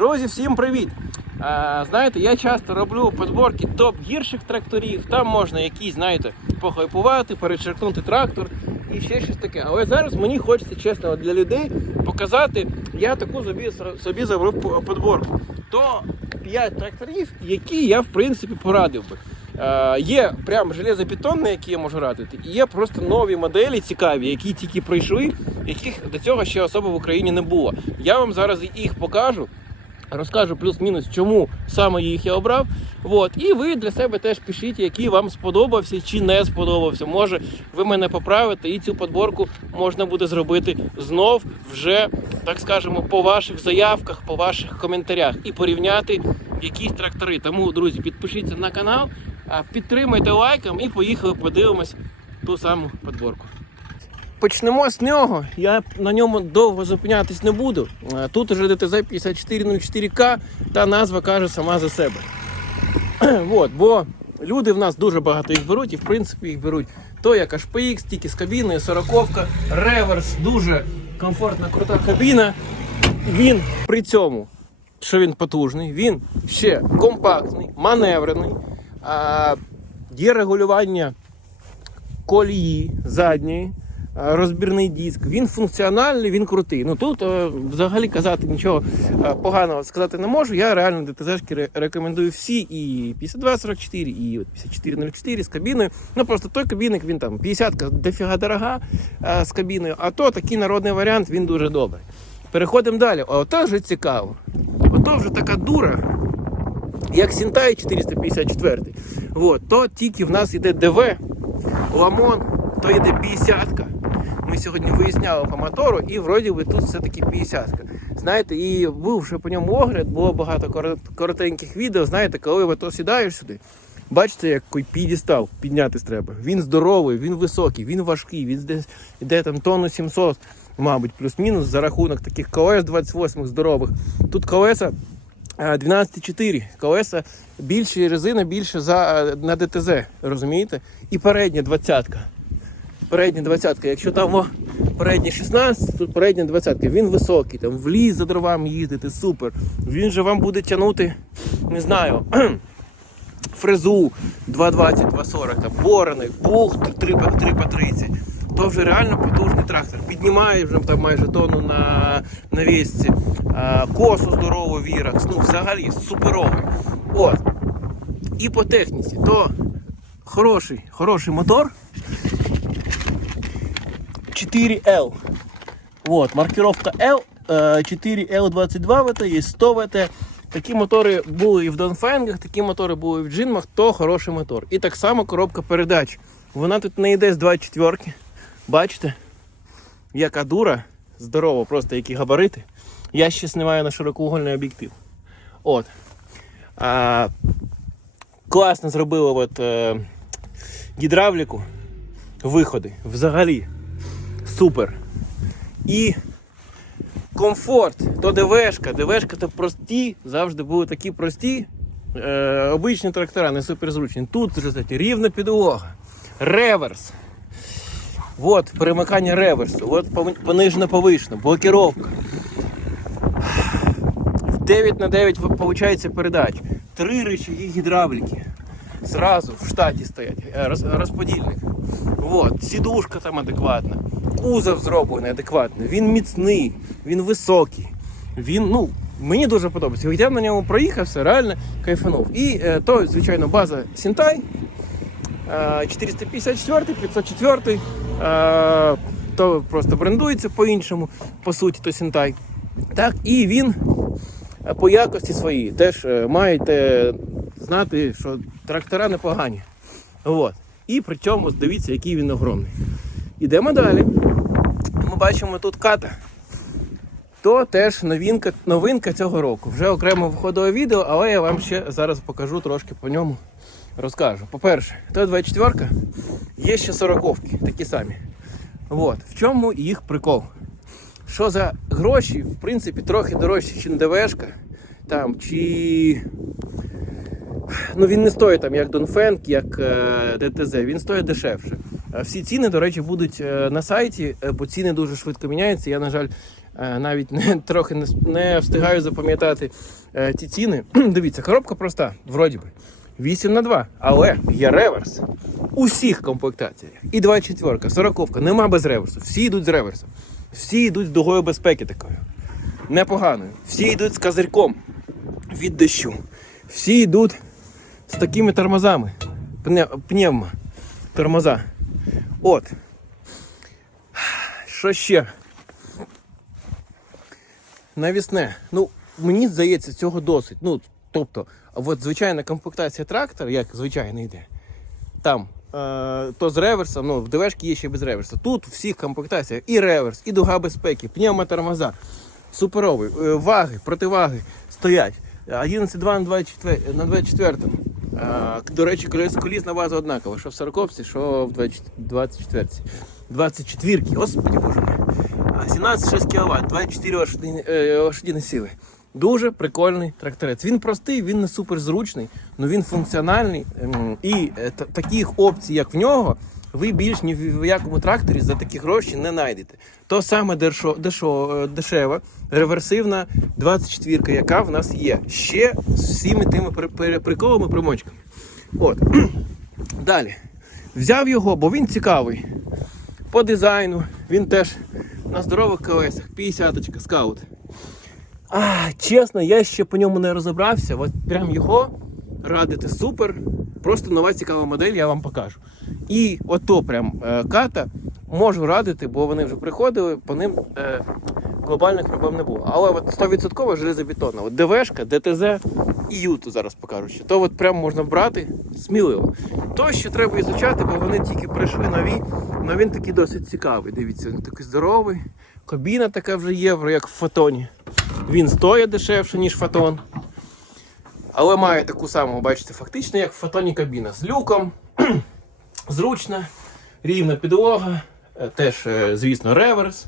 Друзі, всім привіт! А, знаєте, я часто роблю підборки топ гірших тракторів. Там можна якісь, знаєте, похайпувати, перечеркнути трактор і ще щось таке. Але зараз мені хочеться чесно для людей показати, я таку собі, собі зробив підборку. То 5 тракторів, які я в принципі порадив би. Е, є прям железобетонні, які я можу радити, і є просто нові моделі цікаві, які тільки прийшли, яких до цього ще особо в Україні не було. Я вам зараз їх покажу. Розкажу плюс-мінус, чому саме їх я обрав. От. І ви для себе теж пишіть, який вам сподобався чи не сподобався. Може, ви мене поправите, і цю подборку можна буде зробити знов вже, так скажемо, по ваших заявках, по ваших коментарях і порівняти якісь трактори. Тому, друзі, підпишіться на канал, підтримайте лайком і поїхали, подивимось ту саму подборку. Почнемо з нього. Я на ньому довго зупинятись не буду. Е, Тут уже ДТЗ 5404К, та назва каже сама за себе. От, бо люди в нас дуже багато їх беруть, і в принципі їх беруть то як HPX, тільки з кабіною, 40 реверс, дуже комфортна, крута кабіна. Він при цьому, що він потужний, він ще компактний, маневрений, є регулювання колії задньої, розбірний диск. Він функціональний, він крутий. Ну тут е, взагалі казати нічого е, поганого сказати не можу. Я реально ДТЗшки ре- рекомендую всі і 5244, і от 5404 з кабіною. Ну просто той кабінник, він там 50-ка дофіга дорога е, з кабіною, а то такий народний варіант, він дуже добрий. Переходимо далі. Ото вже цікаво. Ото вже така дура як Сінтай 454. От, то тільки в нас іде ДВ, Ламон, то йде 50-ка. Ми сьогодні виясняли по мотору, і вроді би тут все-таки 50-ка. Знаєте, і був вже по ньому огляд, було багато коротеньких відео. Знаєте, коли ви то сідаєш сюди, бачите, який підістав піднятись треба. Він здоровий, він високий, він важкий, він десь йде там тонну 700, мабуть, плюс-мінус за рахунок таких колес 28 здорових. Тут колеса Е, 12,4 колеса більше резина більше за е, на ДТЗ, розумієте? І передня двадцятка. Передня двадцятка. Якщо там о, передня 16, тут передня двадцятка. Він високий, там в ліс за дровами їздити, супер. Він же вам буде тягнути, не знаю, фрезу 220, 240, там, борони, бух 3 по 30 То вже реально потужний трактор. Піднімає вже там майже тонну на, на вісці. Косу здорову віракс. Ну, взагалі суперовий. От. І по техніці, то хороший, хороший мотор. 4L. Вот, маркировка L, е, 4L22 ВТ, є 100 ВТ. Такі мотори були і в Донфенгах, такі мотори були і в джинмах, то хороший мотор. І так само коробка передач. Вона тут не йде з 24. Бачите? Яка дура, здорова, просто які габарити. Я ще знімаю на широкоугольний об'єктив. От. А, класно зробили от, е, гідравліку, виходи. Взагалі. Супер. І комфорт, то ДВшка. ДВшка то прості, завжди були такі прості. Е, обичні трактора, не суперзручні. Тут знаєте, рівна підлога, реверс. От перемикання реверсу, от понижена повишена, блокіровка. 9 на 9 виходить передач. Три рычаги гідравліки. Зразу в штаті стоять. е, розподільник. От, сідушка там адекватна. Кузов зроблений адекватно. Він міцний, він високий. Він, ну, мені дуже подобається. Я на ньому проїхався, реально кайфанув. І е, то, звичайно, база Сінтай. Е, 454, 504. е, То просто брендується по-іншому, по суті, то Сінтай. Так, і він е, по якості своїй теж е, маєте знати, що трактора непогані. От. І при цьому дивіться, який він огромний. Ідемо далі. Бачимо тут ката. То теж новинка, новинка цього року. Вже окремо виходило відео, але я вам ще зараз покажу трошки по ньому. Розкажу. По-перше, то 24 є ще 40 такі самі. От. В чому їх прикол? Що за гроші, в принципі, трохи дорожчі, ніж ДВшка. Там, чи ну він не стоїть там як Донфенг, як е, ДТЗ, він стоїть дешевше. Е, Всі ціни, до речі, будуть е, на сайті, е, бо ціни дуже швидко міняються. Я, на жаль, навіть не, трохи не, не встигаю запам'ятати ті ціни. Дивіться, коробка проста, вроді би. 8 на 2, але є реверс. У всіх комплектаціях. І 24, 40, нема без реверсу. Всі йдуть з реверсом. Всі йдуть з дугою безпеки такою. Непоганою. Всі йдуть з козирьком від дощу. Всі йдуть з такими тормозами. Пне, пневма. Тормоза. От. Що ще? Навісне. Ну, мені здається, цього досить. Ну, тобто, от звичайна комплектація трактора, як звичайно йде, там е, то з реверсом, ну в ДВшки є ще без реверса. Тут всіх комплектаціях і реверс, і дуга безпеки, пневмотормоза, суперовий, е, ваги, противаги стоять. 11.2 на 24, на 24. Е, до речі, колісна база однакова, що в 40 що в 24. 24, господи боже мій. А 17,6 кВт, 24 лошадині, е, сили. Дуже прикольний тракторець. Він простий, він не суперзручний, але він функціональний. І е, таких опцій, як в нього, ви більш ні в якому тракторі за такі гроші не знайдете. То саме дешо, дешо, е, дешева, реверсивна 24, яка в нас є. Ще з всіми тими при- при- приколами, примочками. От. Далі. Взяв його, бо він цікавий. По дизайну він теж на здорових колесах. 50 скаут. А, чесно, я ще по ньому не розібрався. От прям його радити супер. Просто нова цікава модель, я вам покажу. І ото прям е, ката можу радити, бо вони вже приходили, по ним е, глобальних проблем не було. Але от 100% железобетонна. От ДВшка, ДТЗ і Юту зараз покажу ще. То от прям можна брати сміливо. То ще треба ізучати, бо вони тільки прийшли нові, але він такий досить цікавий. Дивіться, він такий здоровий. Кабіна така вже євро, як в фотоні. Він стоїть дешевше, ніж фотон. Але має таку саму, бачите, фактично, як в кабіна. З люком, зручна, рівна підлога, е, теж, е, звісно, реверс.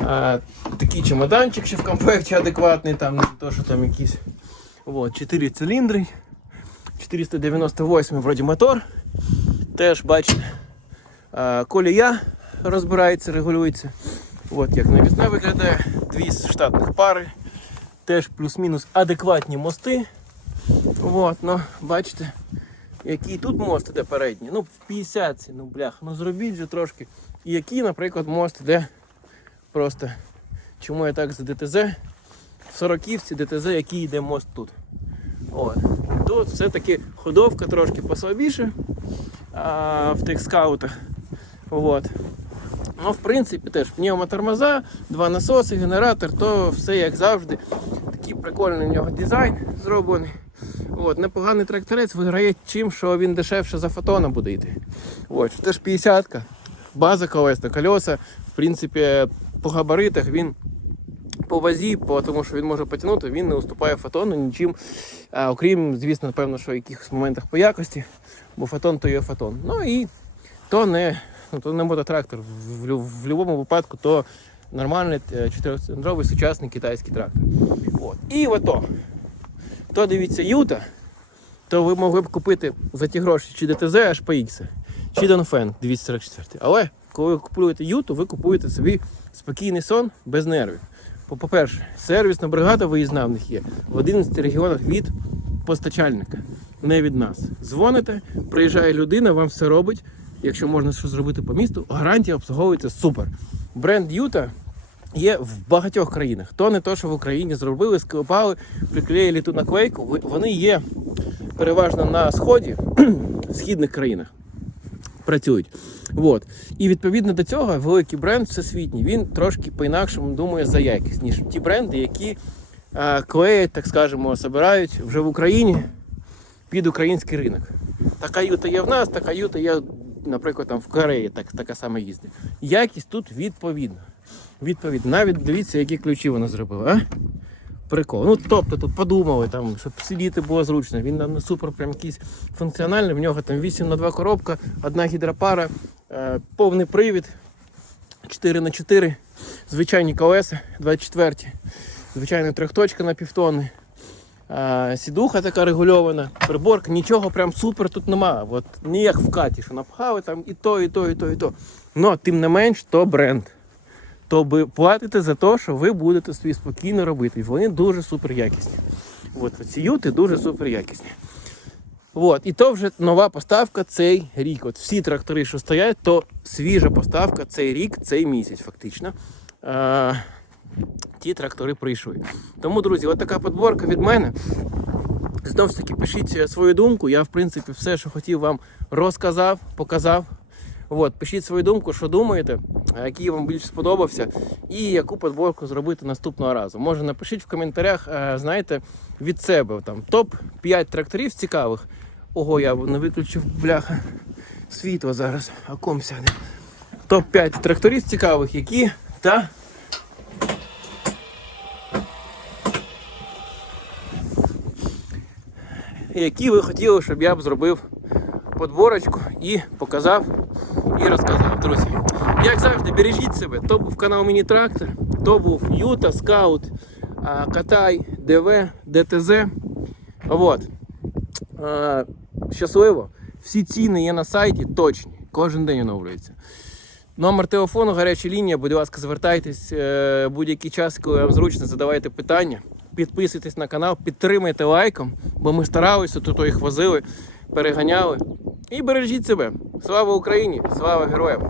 Е, Такий чемоданчик ще в комплекті адекватний, там не то, що там якісь. От, 4 циліндри. 498 вроді мотор. Теж бачите, колія розбирається, регулюється. От як навісна виглядає. Дві штатних пари. Теж плюс-мінус адекватні мости. От, ну, бачите, який тут мост іде передній. Ну, в 50 ну блях, ну зробіть же трошки. І який, наприклад, мост іде просто. Чому я так за ДТЗ? В 40-ці ДТЗ, який йде мост тут. От. Тут все-таки ходовка трошки послабіше а, в тих скаутах. От. Ну, в принципі, теж пневмотормоза, два насоси, генератор, то все як завжди. Прикольний у нього дизайн зроблений. От, непоганий тракторець виграє чим, що він дешевше за фотона буде йти. От, теж 50-ка, база колесна, колеса, в принципі, по габаритах він по вазі, по тому що він може потягнути, він не уступає фотону нічим. А, окрім, звісно, напевно, що в якихось моментах по якості, бо фотон то є фотон. Ну і то не, ну, то не мототрактор. В, в, лю- в будь-якому випадку то нормальний е, чотирициліндровий сучасний китайський трактор. От. І ото. То дивіться Юта, то ви могли б купити за ті гроші чи ДТЗ аж PX, чи Донфен 244. Але коли ви купуєте Юту, ви купуєте собі спокійний сон без нервів. По-перше, сервісна бригада виїзна в них є в 11 регіонах від постачальника, не від нас. Дзвоните, приїжджає людина, вам все робить. Якщо можна щось зробити по місту, гарантія обслуговується супер. Бренд Юта є в багатьох країнах. То не то, що в Україні зробили, склепали, приклеїли ту наклейку. Вони є переважно на сході, в східних країнах працюють. От. І відповідно до цього великий бренд всесвітній, він трошки по-інакшому думає за якість, ніж ті бренди, які е, клеять, так скажемо, собирають вже в Україні під український ринок. Така юта є в нас, така юта є, наприклад, там в Кореї так, така сама їздить. Якість тут відповідна. Відповідно. Навіть дивіться, які ключі вона зробила. А? Прикол. Ну, тобто тут подумали, там, щоб сидіти було зручно. Він не супер прям якийсь функціональний. В нього там 8 на 2 коробка, одна гідропара, е, повний привід 4 на 4 звичайні колеса 24, звичайна трьохточка на півтонни. Е, Сідуха така регульована, приборка, нічого прям супер тут нема. От ніяк в каті, що напхали там і то, і то, і то, і то. Ну, тим не менш, то бренд. То ви платите за те, що ви будете собі спокійно робити. І вони дуже супер якісні. От ці юти дуже супер якісні. От, і то вже нова поставка цей рік. От всі трактори, що стоять, то свіжа поставка цей рік, цей місяць, фактично. Е, ті трактори прийшли. Тому, друзі, от така подборка від мене. Знову ж таки, пишіть е, свою думку. Я, в принципі, все, що хотів вам розказав, показав. От, пишіть свою думку, що думаєте, який вам більше сподобався, і яку подборку зробити наступного разу. Може, напишіть в коментарях, е, знаєте, від себе там топ-5 тракторів цікавих. Ого, я не виключив бляха світло зараз, а ком сяде. Топ-5 тракторів цікавих, які та які ви хотіли, щоб я б зробив подборочку і показав і розказав. Друзі, як завжди, бережіть себе. То був канал Міні Трактор, то був Юта, Скаут, Катай, ДВ, ДТЗ. От. Щасливо. Всі ціни є на сайті точні. Кожен день оновлюється. Номер телефону, гаряча лінія, будь ласка, звертайтесь е, будь-який час, коли вам зручно, задавайте питання. Підписуйтесь на канал, підтримайте лайком, бо ми старалися, тут їх возили, переганяли. І бережіть себе. Слава Україні! Слава героям!